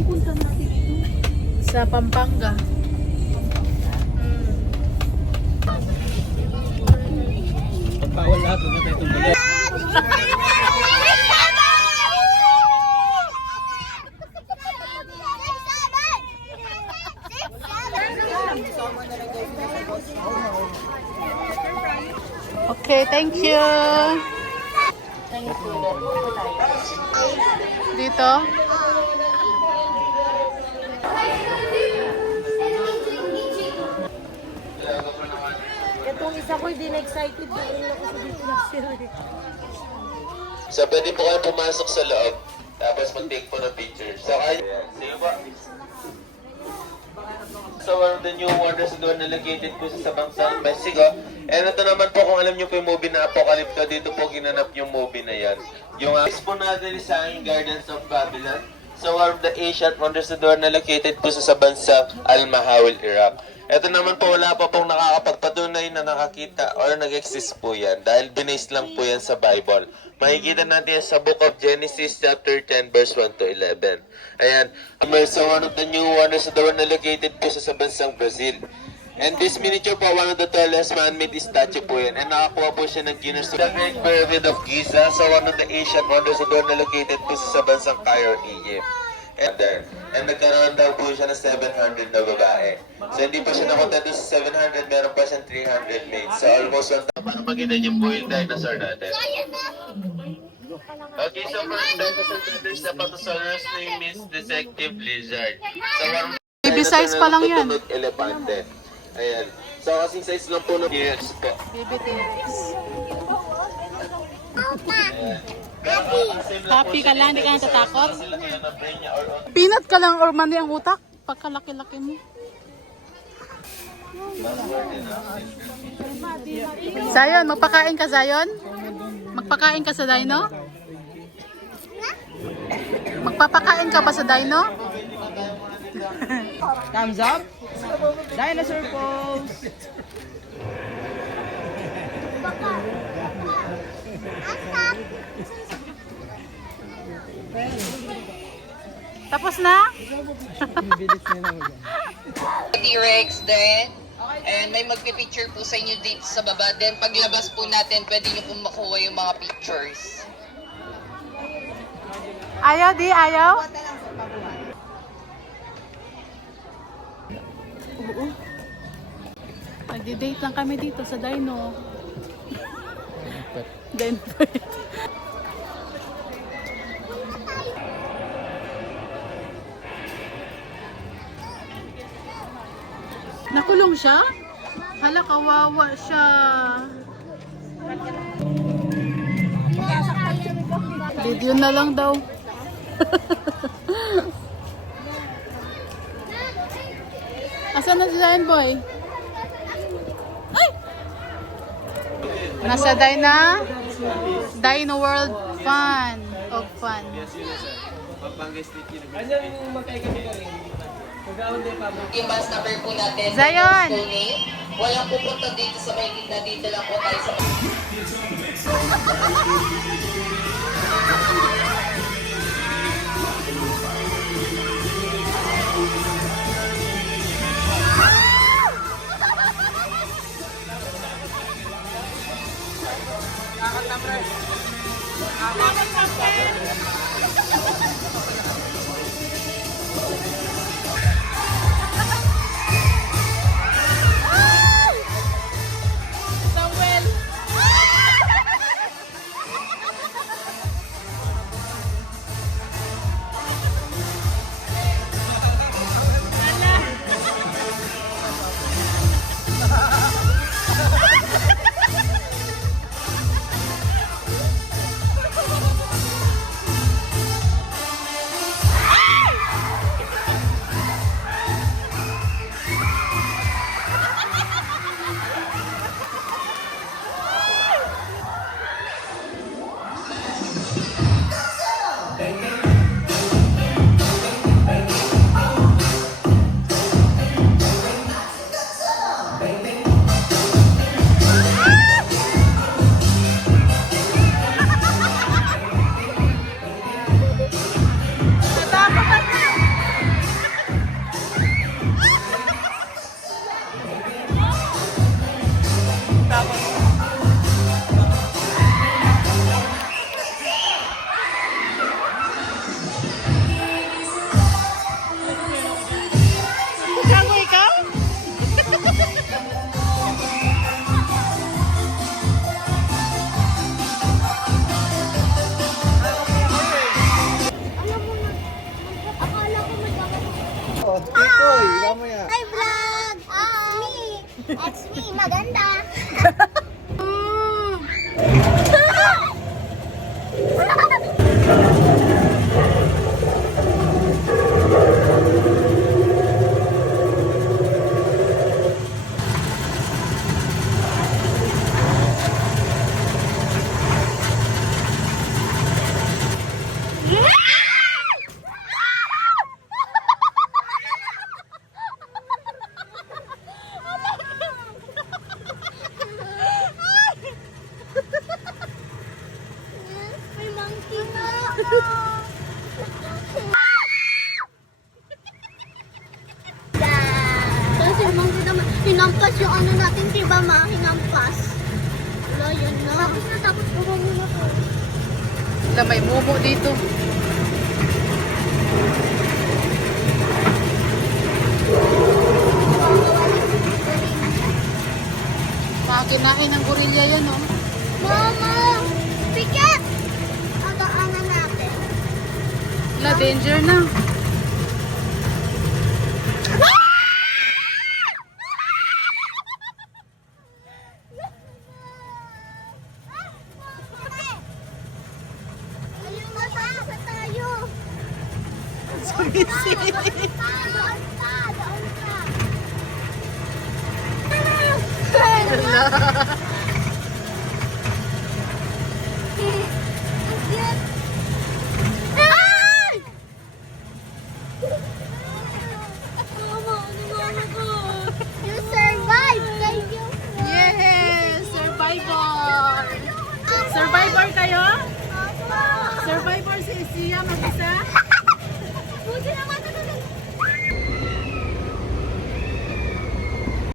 Saan punta natin ito? Sa Pampanga. Bawal lahat, huwag na tayo tumuli. Okay, thank you. Dito. Itong isa ko hindi na-excited doon ako sa dito na sila. So, pwede po kayo pumasok sa loob, tapos mag-take po ng picture. So, kayo, sige po. So, one of the new wonders doon na located po sa Bangsang Mexico. And ito naman po, kung alam niyo po yung movie na Apocalypto, dito po ginanap yung movie na yan. Yung po natin sa aking Gardens of Babylon. So, one of the ancient wonders doon na located po sa bansang Al-Mahawil, Iraq. Ito naman po, wala pa pong nakakapagpatunay na nakakita or nag-exist po yan dahil binase lang po yan sa Bible. Makikita natin yan sa Book of Genesis chapter 10 verse 1 to 11. Ayan. So one of the new wonders na located po sa bansang Brazil. And this miniature po, one of the tallest man-made statue po yan. And nakakuha po siya ng Guinness. The Great Pyramid of Giza, so one of the ancient wonders na located po sa bansang Cairo, Egypt. And nagkaroon daw po siya ng 700 na babae. So hindi pa siya nakunta doon sa 700, meron pa siyang 300 maids. So almost 1,000. Para makita niyo po yung dinosaur natin. Okay, so first dinosaur natin sa Patasaurus name is Deceptive Lizard. So one Baby size pa lang yan. Elepante. Ayan. So kasing size lang po ng T-Rex po. Baby T-Rex. Ayan. Happy ka lang, hindi ka natatakot? Peanut ka lang or mani ang utak? Pagkalaki-laki mo. Zion, magpakain ka, Zion? Magpakain ka sa dino? Magpapakain ka ba sa dino? Thumbs up. Dinosaur pose. Tapos na? T-Rex din. And may magpipicture po sa inyo dito sa baba. Then paglabas po natin, pwede nyo po makuha yung mga pictures. Ayaw, di? Ayaw? Oo. Nagdi-date lang kami dito sa Dino. Dino. Nakulong siya? Hala, kawawa siya. Video na lang daw. Asan na si Zion Boy? Ay! Nasa Dino World Fun. Of Fun. Yung bus number po natin. Zion! Walang pupunta dito sa may gitna. Dito lang po tayo sa... That's me, maganda. May monkey na. Kasi monkey naman, hinampas yung ano natin, di ba ma? Hinampas. Wala, yun na. Tapos na, tapos gumawa na ko. Wala, may mumo dito. Makakinain ng gorilla yun, oh. Mama! Pikit! Agaanan natin. Wala, danger na. Ayun na sa tayo. Sumisi. Doon ka. Wala. Ay! Mama, ano ko? You survived! Thank you. Yes! Survivor! Survivor kayo? Survivor si Sia mag-isa?